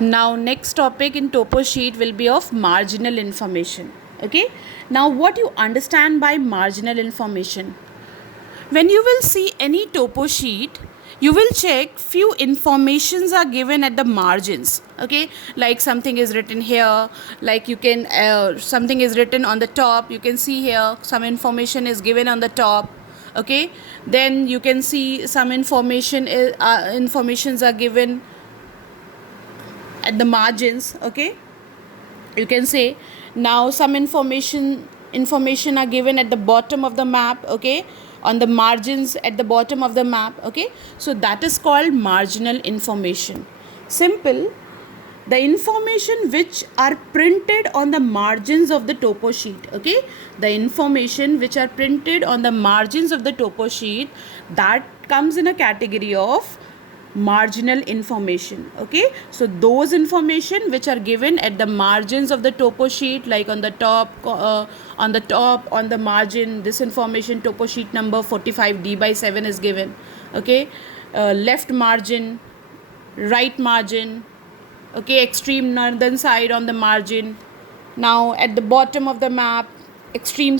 Now next topic in topo sheet will be of marginal information. Okay. Now what you understand by marginal information? When you will see any topo sheet, you will check few informations are given at the margins. Okay, like something is written here, like you can something is written on the top, you can see here some information is given on the top. Okay, then you can see some informations are given at the margins. Okay, you can say now some information are given at the bottom of the map. Okay, on the margins at the bottom of the map. Okay, so that is called marginal information. Simple. The information which are printed on the margins of the topo sheet. Okay, the information which are printed on the margins of the topo sheet, that comes in a category of marginal information. Okay, so those information which are given at the margins of the topo sheet, like on the top on the margin, this information topo sheet number 45D/7 is given. Okay, left margin, right margin, okay, extreme northern side on the margin. Now at the bottom of the map, extreme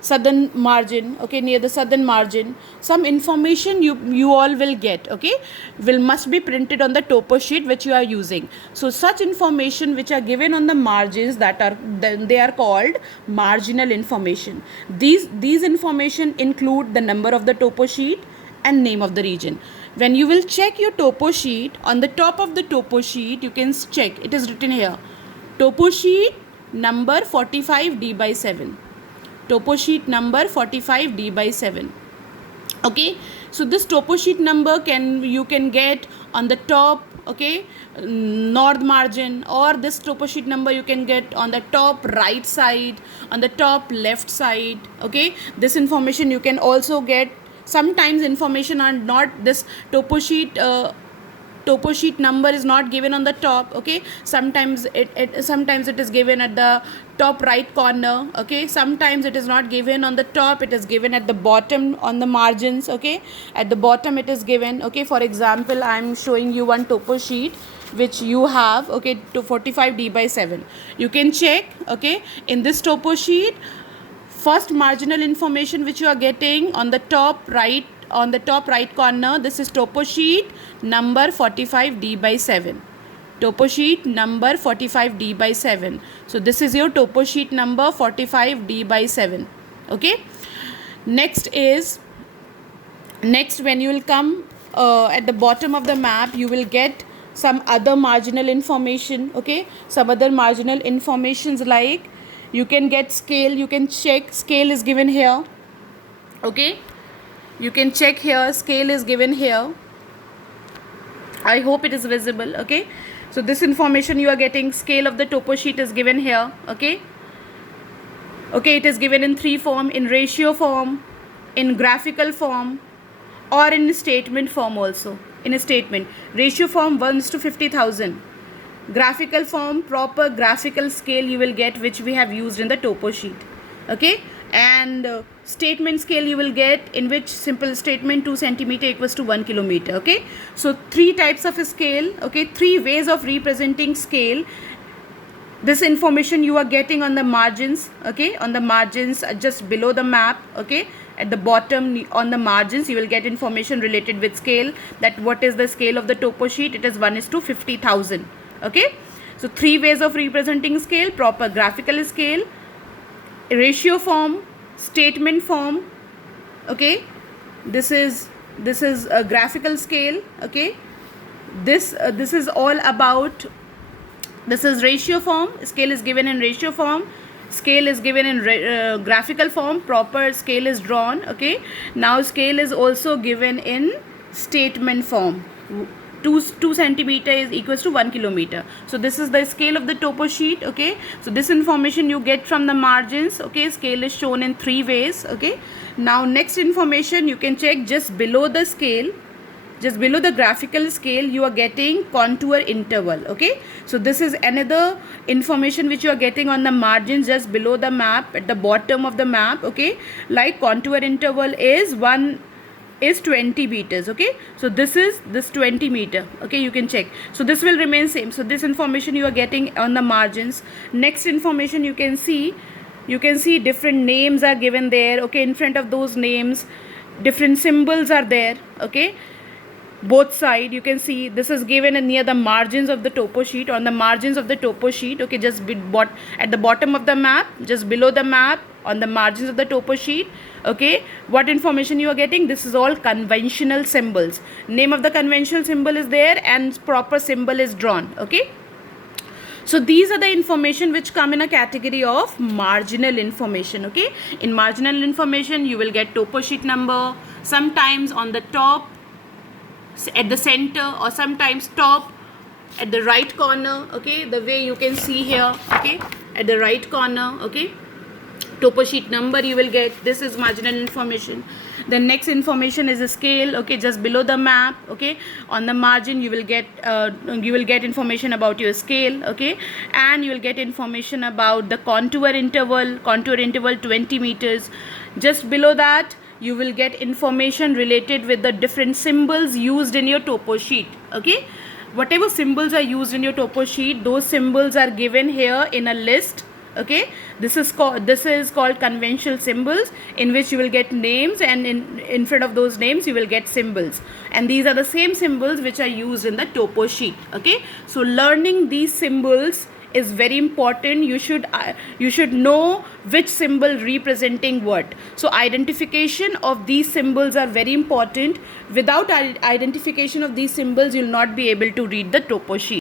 southern margin. Okay, near the southern margin, some information you all will get. Okay, must be printed on the topo sheet which you are using. So such information which are given on the margins, they are called marginal information. These information include the number of the topo sheet and name of the region. When you will check your topo sheet, on the top of the topo sheet you can check, it is written here, topo sheet number 45D/7. Topo sheet number 45D/7. Okay, so this topo sheet number you can get on the top, okay, north margin, or this topo sheet number you can get on the top right side, on the top left side. Okay, this information you can also get. Sometimes information are not, this topo sheet number is not given on the top. Okay, sometimes it is given at the top right corner. Okay, sometimes it is not given on the top, it is given at the bottom on the margins. Okay, at the bottom it is given. Okay, for example, I am showing you one topo sheet which you have, okay, to 45D/7. You can check. Okay, in this topo sheet, first marginal information which you are getting on the top right corner, this is topo sheet number 45D/7. Topo sheet number 45D/7. So this is your topo sheet number 45D/7. Okay, next when you will come at the bottom of the map, you will get some other marginal information. Okay, some other marginal informations, like you can get scale. You can check, scale is given here. Okay, you can check here, scale is given here. I hope it is visible. Okay, so this information you are getting, scale of the topo sheet is given here. Okay, it is given in three form: in ratio form, in graphical form, or in statement form also. In a statement, ratio form 1:50,000. Graphical form, proper graphical scale you will get, which we have used in the topo sheet. Okay, and statement scale you will get, in which simple statement 2 centimeter equals to 1 kilometer. Okay, so three types of scale. Okay, three ways of representing scale. This information you are getting on the margins. Okay, on the margins, just below the map. Okay, at the bottom on the margins you will get information related with scale, that what is the scale of the topo sheet. It is 1:50,000. Okay, so three ways of representing scale: proper graphical scale, ratio form, statement form. Okay, this is a graphical scale. Okay, this is all about, this is ratio form. Scale is given in ratio form, scale is given in graphical form, proper scale is drawn. Okay, now scale is also given in statement form. 2 centimeter is equals to 1 kilometer. So this is the scale of the topo sheet. Okay, so this information you get from the margins. Okay, scale is shown in three ways. Okay, now next information you can check just below the scale, just below the graphical scale, you are getting contour interval. Okay, so this is another information which you are getting on the margins just below the map, at the bottom of the map. Okay, like contour interval is 1 is 20 meters. Okay, so this is this 20 meter. Okay, you can check. So this will remain same. So this information you are getting on the margins. Next information you can see different names are given there. Okay, in front of those names different symbols are there. Okay, both side you can see this is given near the margins of the topo sheet. On the margins of the topo sheet, okay, just at the bottom of the map, just below the map, on the margins of the topo sheet. Okay, what information you are getting? This is all conventional symbols. Name of the conventional symbol is there and proper symbol is drawn. Okay, so these are the information which come in a category of marginal information. Okay, in marginal information you will get topo sheet number, sometimes on the top, at the center, or sometimes top at the right corner. Okay, the way you can see here. Okay, at the right corner. Okay, topo sheet number you will get. This is marginal information. The next information is a scale. Okay, just below the map. Okay, on the margin you will get information about your scale. Okay, and you will get information about the contour interval 20 meters. Just below that you will get information related with the different symbols used in your topo sheet. Okay, whatever symbols are used in your topo sheet, those symbols are given here in a list. Okay, this is called conventional symbols, in which you will get names, and in front of those names you will get symbols, and these are the same symbols which are used in the topo sheet. Okay, so learning these symbols is very important. You should know which symbol representing what. So identification of these symbols are very important. Without identification of these symbols, you will not be able to read the topo sheet.